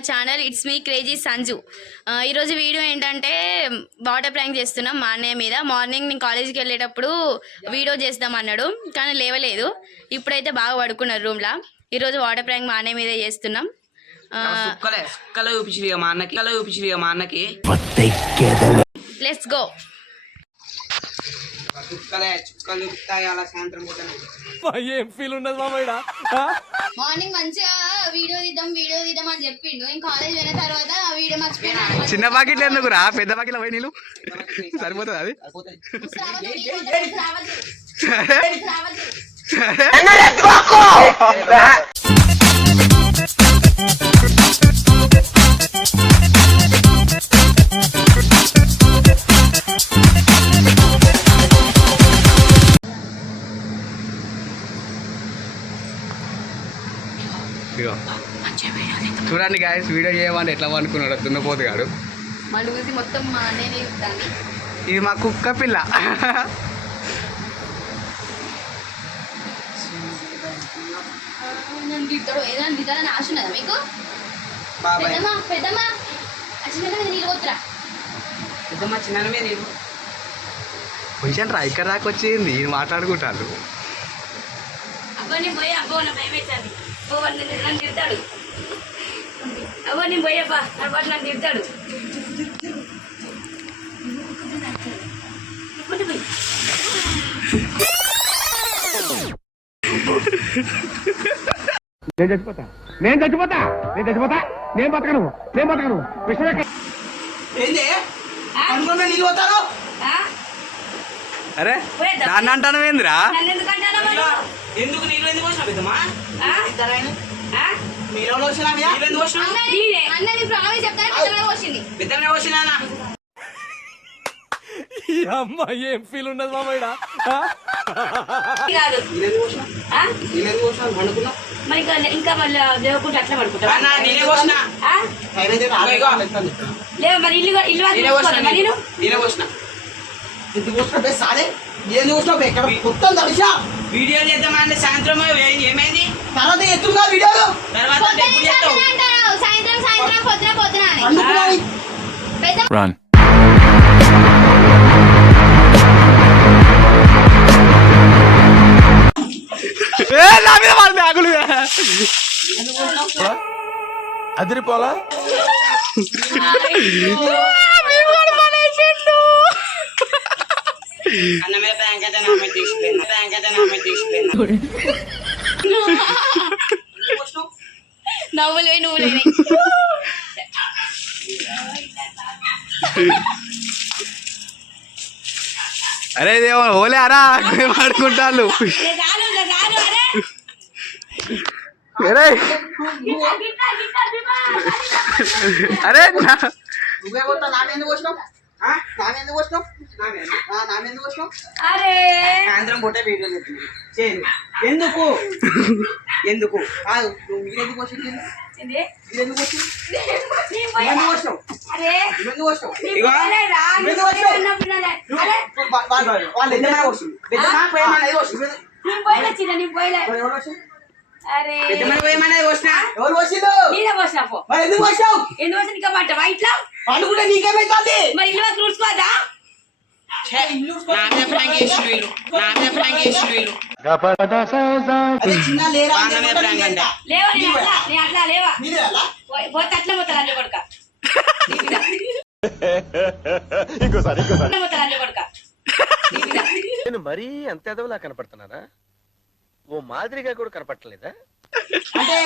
Our channel. It's me crazy Sanju. ఈరోజు video ఏంటంటే water prank చేస్తున్నాం మా అన్నయ్య మీద. మార్నింగ్ నేను కాలేజీకి వెళ్ళేటప్పుడు వీడియో చేద్దాం అన్నాడు, కానీ లేవలేదు. ఇప్పుడైతే బాగా పడుకున్నారు రూమ్లో. ఈరోజు వాటర్ ప్రాంక్ మా అన్నయ్య మీదే చేస్తున్నాం. Let's go. మార్నింగ్ మంచిగా వీడియో తీద్దాం అని చెప్పిండు. నేను కాలేజ్ వెళ్ళిన తర్వాత వీడియో మర్చిపోయినా. చిన్న బాకెట్లు ఎందుకురా, పెద్ద బాకెట్ పోయి నీళ్ళు సరిపోతుంది. అది చూడండి గాయస్, వీడియో చేయమని ఎట్లా అనుకున్నాడు దున్నపోతు గాడు. మొత్తం ఇది మా కుక్క పిల్ల. మీకు కొంచెం రా, ఇక్కడ దాకా వచ్చింది మాట్లాడుకుంటారు. అవ్వని పోయి అబ్బో నా భయం అవుతుంది. నన్ను తిడతాడు. అవ్వ నేను పోయబ్బా తర్వాత నన్ను తిడతాడు. నేను చచ్చిపోతా నేను బతకను అరే దాన్ని అంటాను ఏందిరా? ఎందుకు నీళ్ళు ఎందుకు వచ్చినా పెద్దమ్మా? అమ్మ ఏం ఫీల్ ఉండదు మామయ్య. ఇంకా మళ్ళీ దేవకుంటే అట్లా పడుకుంటా. లేవు మరి ఇల్లు వీడియో చేద్దామంటే సాయంత్రం ఏమైంది? తర్వాత సాయంత్రం పొద్దున అదిరిపోలా అన్నమే బ్యాంక్ అయితే నామే తీసిపోయింది. నవ్వులే నువ్వులే. అరే దేవో ఓలే అరా ఆడుకుంటాను. అరే అరే సాయంత్రం పూట వీడియో చేయండి. ఎందుకు ఎందుకు కాదు నువ్వు మీరెందుకు వచ్చింది? నేను మరీ అంత ఎదవలా కనపడుతున్నానా? ఓ మాదిరిగా కూడా కనపడలేదా? అంటే